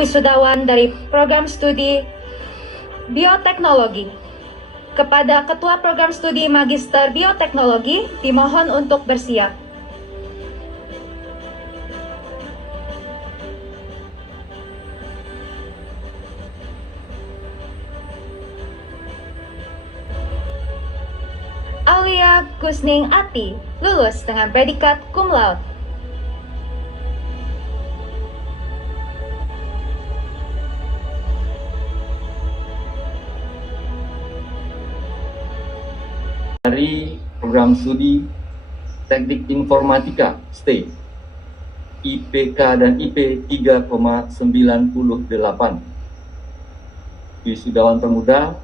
wisudawan dari program studi bioteknologi. Kepada Ketua Program Studi Magister Bioteknologi, dimohon untuk bersiap. Aulia Gusning Ati, lulus dengan predikat cum laude. Dari program studi Teknik Informatika STE, IPK dan IP 3,98. Wisudawan termuda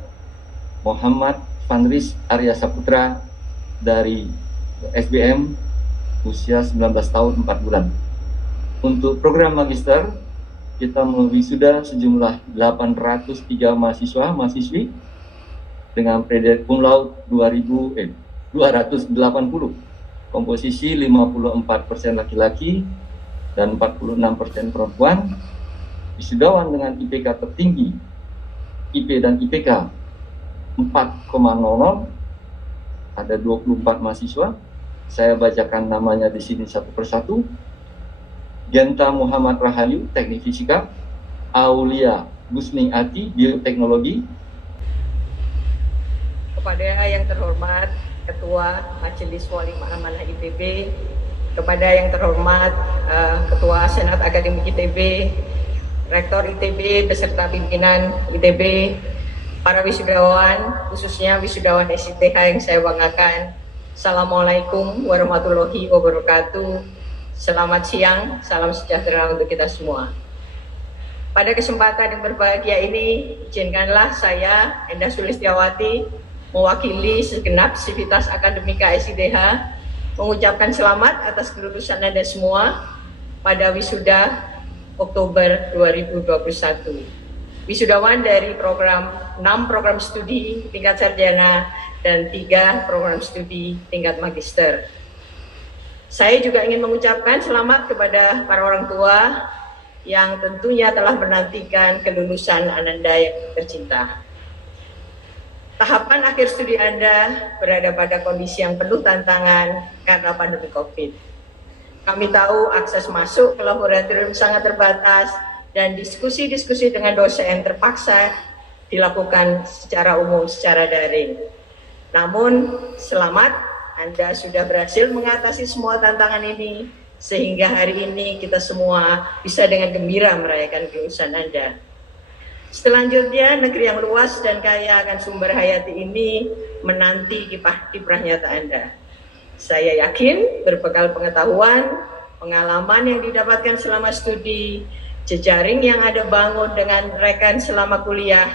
Muhammad Fandris Arya Saputra dari SBM, usia 19 tahun 4 bulan. Untuk program magister, kita mewisuda sejumlah 803 mahasiswa-mahasiswi dengan predikat cum laude 280. Komposisi 54% laki-laki dan 46% perempuan. Wisudawan dengan IPK tertinggi, IP dan IPK 4,00, ada 24 mahasiswa. Saya bacakan namanya di sini satu persatu. Genta Muhammad Rahayu, Teknik Fisika. Aulia Gusning Ati, Bioteknologi. Kepada yang terhormat Ketua Majelis Wali Amanah ITB, kepada yang terhormat Ketua Senat Akademik ITB, Rektor ITB beserta pimpinan ITB, para wisudawan, khususnya wisudawan SITH yang saya banggakan. Assalamualaikum warahmatullahi wabarakatuh. Selamat siang, salam sejahtera untuk kita semua. Pada kesempatan yang berbahagia ini, izinkanlah saya, Endah Sulistiawati, mewakili segenap sivitas akademika SITH, mengucapkan selamat atas kelulusan Anda semua pada wisuda Oktober 2021. Wisudawan dari 6 program studi tingkat sarjana dan 3 program studi tingkat magister. Saya juga ingin mengucapkan selamat kepada para orang tua yang tentunya telah menantikan kelulusan Ananda yang tercinta. Tahapan akhir studi Anda berada pada kondisi yang penuh tantangan karena pandemi COVID. Kami tahu akses masuk ke laboratorium sangat terbatas dan diskusi-diskusi dengan dosen terpaksa dilakukan secara umum, secara daring. Namun, selamat, Anda sudah berhasil mengatasi semua tantangan ini, sehingga hari ini kita semua bisa dengan gembira merayakan kelulusan Anda. Selanjutnya, negeri yang luas dan kaya akan sumber hayati ini menanti kiprah nyata Anda. Saya yakin berbekal pengetahuan, pengalaman yang didapatkan selama studi, jejaring yang Anda bangun dengan rekan selama kuliah,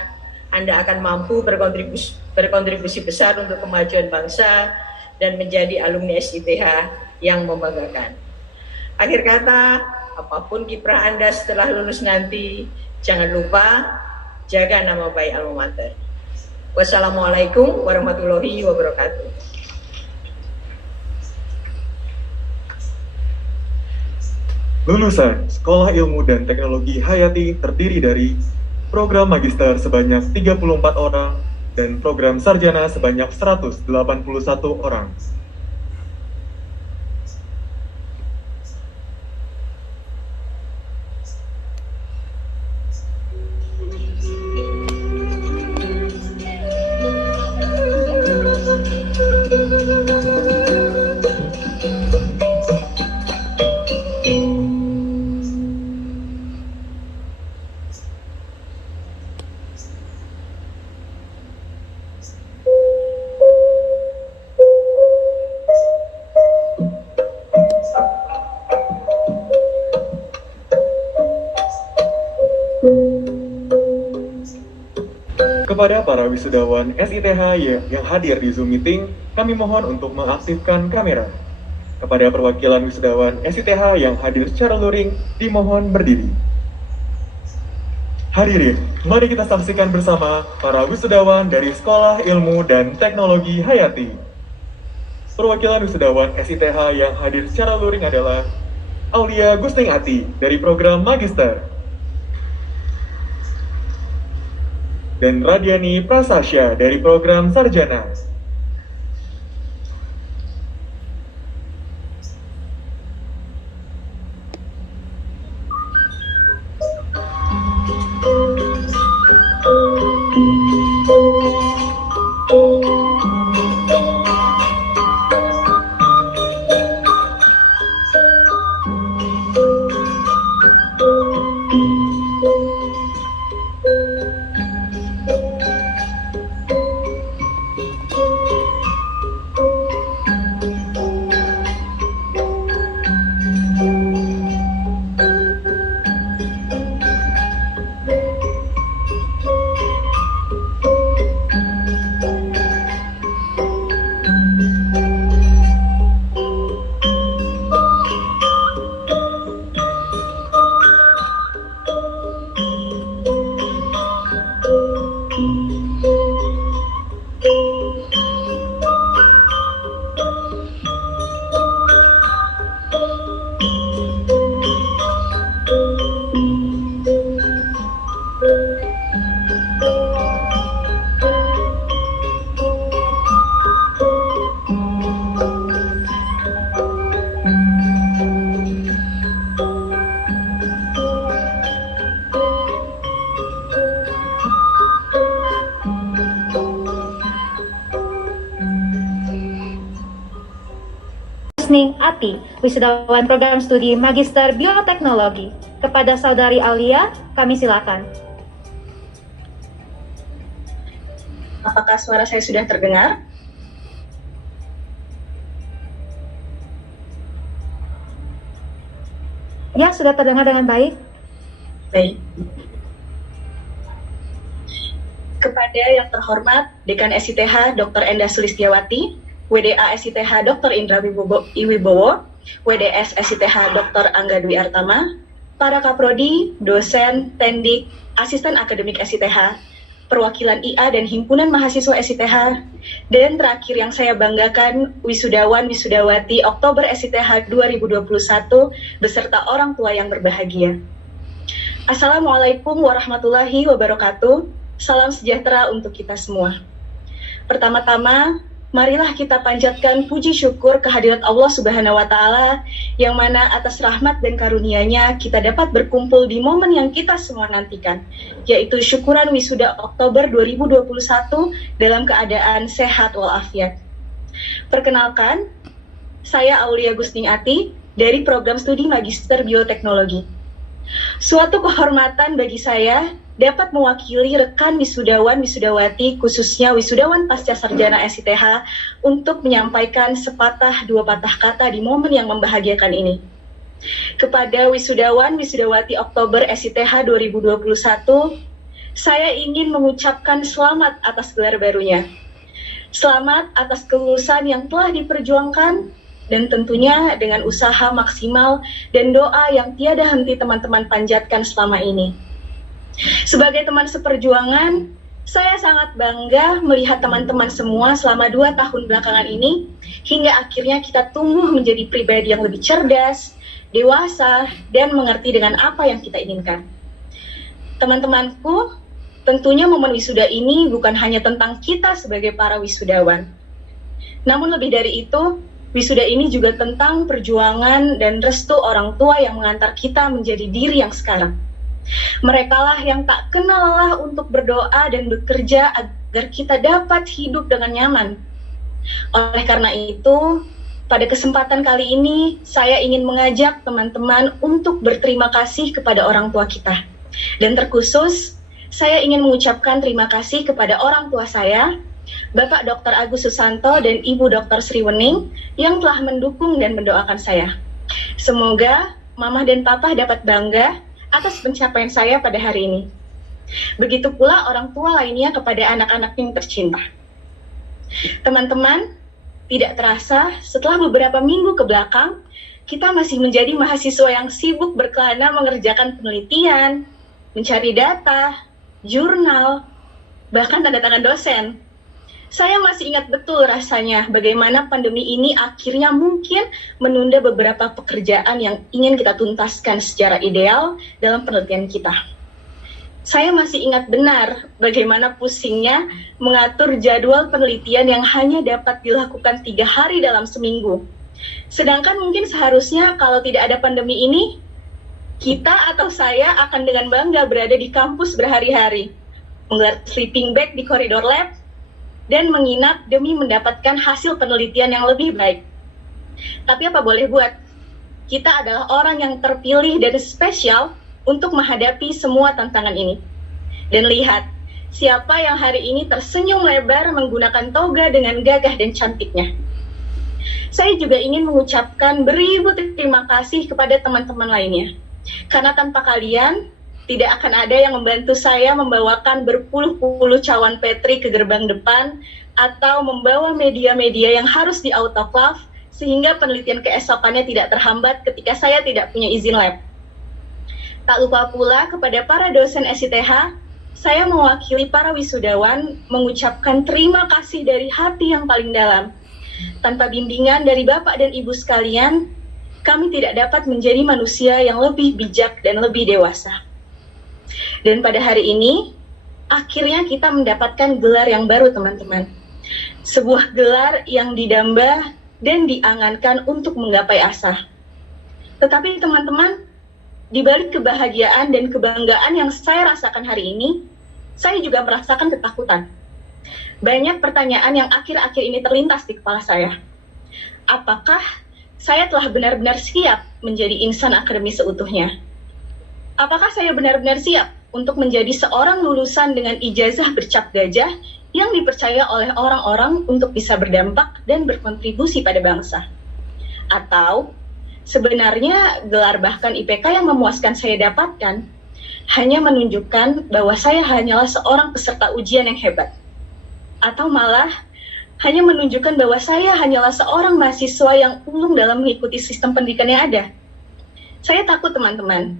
Anda akan mampu berkontribusi besar untuk kemajuan bangsa dan menjadi alumni SITH yang membanggakan. Akhir kata, apapun kiprah Anda setelah lulus nanti, jangan lupa jaga nama baik alma mater. Wassalamualaikum warahmatullahi wabarakatuh. Lulusan Sekolah Ilmu dan Teknologi Hayati terdiri dari program magister sebanyak 34 orang dan program sarjana sebanyak 181 orang. Kepada para wisudawan SITH yang hadir di Zoom meeting, kami mohon untuk mengaktifkan kamera. Kepada perwakilan wisudawan SITH yang hadir secara luring, dimohon berdiri. Hadirin, mari kita saksikan bersama para wisudawan dari Sekolah Ilmu dan Teknologi Hayati. Perwakilan wisudawan SITH yang hadir secara luring adalah Aulia Gusning Ati dari program Magister, dan Radiani Prasasya dari program Sarjana. Gusning Ati, wisudawan program studi Magister Bioteknologi. Kepada Saudari Aulia, kami silakan. Apakah suara saya sudah terdengar? Ya, sudah terdengar dengan baik. Baik. Kepada yang terhormat Dekan SITH Dr. Endah Sulistiawati, WDA SITH Dr. Indra Wibowo, WDS SITH Dr. Angga Dwi Artama, para kaprodi, dosen, tendik, asisten akademik SITH, perwakilan IA dan himpunan mahasiswa SITH, dan terakhir yang saya banggakan, wisudawan wisudawati Oktober SITH 2021 beserta orang tua yang berbahagia. Assalamualaikum warahmatullahi wabarakatuh. Salam sejahtera untuk kita semua. Pertama-tama, marilah kita panjatkan puji syukur kehadirat Allah Subhanahu wa Ta'ala, yang mana atas rahmat dan karunia-Nya kita dapat berkumpul di momen yang kita semua nantikan, yaitu syukuran wisuda Oktober 2021 dalam keadaan sehat walafiat. Perkenalkan, saya Aulia Gusning Ati dari program studi Magister Bioteknologi. Suatu kehormatan bagi saya dapat mewakili rekan wisudawan wisudawati, khususnya wisudawan pasca sarjana SITH, untuk menyampaikan sepatah dua patah kata di momen yang membahagiakan ini. Kepada wisudawan wisudawati Oktober SITH 2021, saya ingin mengucapkan selamat atas gelar barunya. Selamat atas kelulusan yang telah diperjuangkan, dan tentunya dengan usaha maksimal dan doa yang tiada henti teman-teman panjatkan selama ini. Sebagai teman seperjuangan, saya sangat bangga melihat teman-teman semua selama 2 tahun belakangan ini, hingga akhirnya kita tumbuh menjadi pribadi yang lebih cerdas, dewasa, dan mengerti dengan apa yang kita inginkan. Teman-temanku, tentunya momen wisuda ini bukan hanya tentang kita sebagai para wisudawan. Namun lebih dari itu, wisuda ini juga tentang perjuangan dan restu orang tua yang mengantar kita menjadi diri yang sekarang. Merekalah yang tak kenal lelah untuk berdoa dan bekerja agar kita dapat hidup dengan nyaman. Oleh karena itu, pada kesempatan kali ini, saya ingin mengajak teman-teman untuk berterima kasih kepada orang tua kita. Dan terkhusus, saya ingin mengucapkan terima kasih kepada orang tua saya, Bapak Dr. Agus Susanto dan Ibu Dr. Sri Wening, yang telah mendukung dan mendoakan saya. Semoga Mama dan Papa dapat bangga atas pencapaian saya pada hari ini. Begitu pula orang tua lainnya kepada anak-anak yang tercinta. Teman-teman, tidak terasa setelah beberapa minggu ke belakang, kita masih menjadi mahasiswa yang sibuk berkelana mengerjakan penelitian, mencari data, jurnal, bahkan tanda tangan dosen. Saya masih ingat betul rasanya bagaimana pandemi ini akhirnya mungkin menunda beberapa pekerjaan yang ingin kita tuntaskan secara ideal dalam penelitian kita. Saya masih ingat benar bagaimana pusingnya mengatur jadwal penelitian yang hanya dapat dilakukan 3 hari dalam seminggu. Sedangkan mungkin seharusnya kalau tidak ada pandemi ini, kita atau saya akan dengan bangga berada di kampus berhari-hari, menggelar sleeping bag di koridor lab, dan menginap demi mendapatkan hasil penelitian yang lebih baik. Tapi apa boleh buat, kita adalah orang yang terpilih dan spesial untuk menghadapi semua tantangan ini. Dan lihat, siapa yang hari ini tersenyum lebar menggunakan toga dengan gagah dan cantiknya. Saya juga ingin mengucapkan beribu terima kasih kepada teman-teman lainnya. Karena tanpa kalian, tidak akan ada yang membantu saya membawakan berpuluh-puluh cawan Petri ke gerbang depan, atau membawa media-media yang harus di-autoclave, sehingga penelitian keesokannya tidak terhambat ketika saya tidak punya izin lab. Tak lupa pula kepada para dosen SITH, saya mewakili para wisudawan mengucapkan terima kasih dari hati yang paling dalam. Tanpa bimbingan dari Bapak dan Ibu sekalian, kami tidak dapat menjadi manusia yang lebih bijak dan lebih dewasa. Dan pada hari ini, akhirnya kita mendapatkan gelar yang baru, teman-teman. Sebuah gelar yang didamba dan diangankan untuk menggapai asa. Tetapi teman-teman, di balik kebahagiaan dan kebanggaan yang saya rasakan hari ini, saya juga merasakan ketakutan. Banyak pertanyaan yang akhir-akhir ini terlintas di kepala saya. Apakah saya telah benar-benar siap menjadi insan akademis seutuhnya? Apakah saya benar-benar siap untuk menjadi seorang lulusan dengan ijazah bercap gajah yang dipercaya oleh orang-orang untuk bisa berdampak dan berkontribusi pada bangsa? Atau sebenarnya gelar bahkan IPK yang memuaskan saya dapatkan hanya menunjukkan bahwa saya hanyalah seorang peserta ujian yang hebat. Atau malah hanya menunjukkan bahwa saya hanyalah seorang mahasiswa yang ulung dalam mengikuti sistem pendidikan yang ada. Saya takut, teman-teman.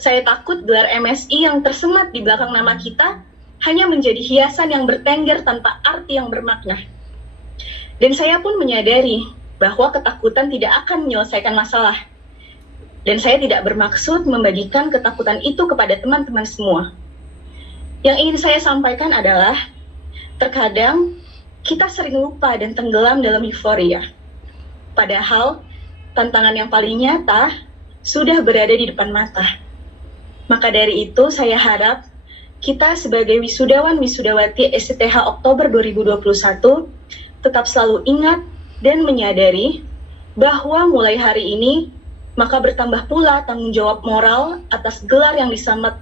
Saya takut gelar MSI yang tersemat di belakang nama kita hanya menjadi hiasan yang bertengger tanpa arti yang bermakna. Dan saya pun menyadari bahwa ketakutan tidak akan menyelesaikan masalah. Dan saya tidak bermaksud membagikan ketakutan itu kepada teman-teman semua. Yang ingin saya sampaikan adalah, terkadang kita sering lupa dan tenggelam dalam euforia. Padahal, tantangan yang paling nyata sudah berada di depan mata. Maka dari itu, saya harap kita sebagai wisudawan-wisudawati SITH Oktober 2021 tetap selalu ingat dan menyadari bahwa mulai hari ini maka bertambah pula tanggung jawab moral atas gelar yang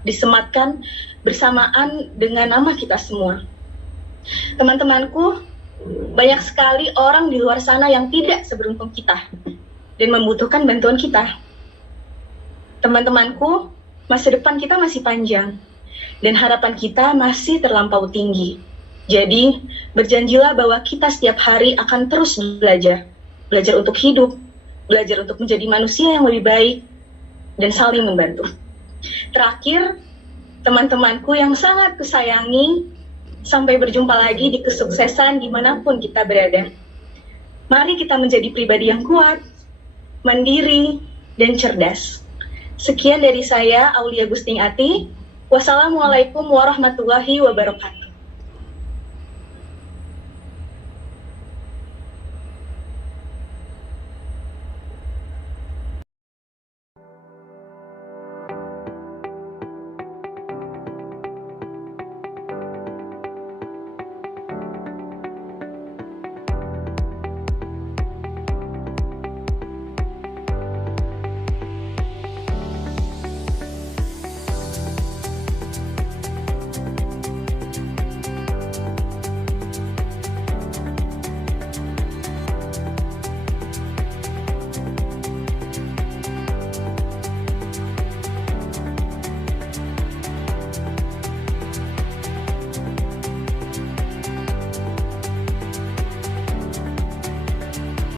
disematkan bersamaan dengan nama kita semua. Teman-temanku, banyak sekali orang di luar sana yang tidak seberuntung kita dan membutuhkan bantuan kita. Teman-temanku, masa depan kita masih panjang dan harapan kita masih terlampau tinggi. Jadi, berjanjilah bahwa kita setiap hari akan terus belajar. Belajar untuk hidup, belajar untuk menjadi manusia yang lebih baik, dan saling membantu. Terakhir, teman-temanku yang sangat kusayangi, sampai berjumpa lagi di kesuksesan dimanapun kita berada. Mari kita menjadi pribadi yang kuat, mandiri, dan cerdas. Sekian dari saya, Aulia Gusting Ati. Wassalamualaikum warahmatullahi wabarakatuh.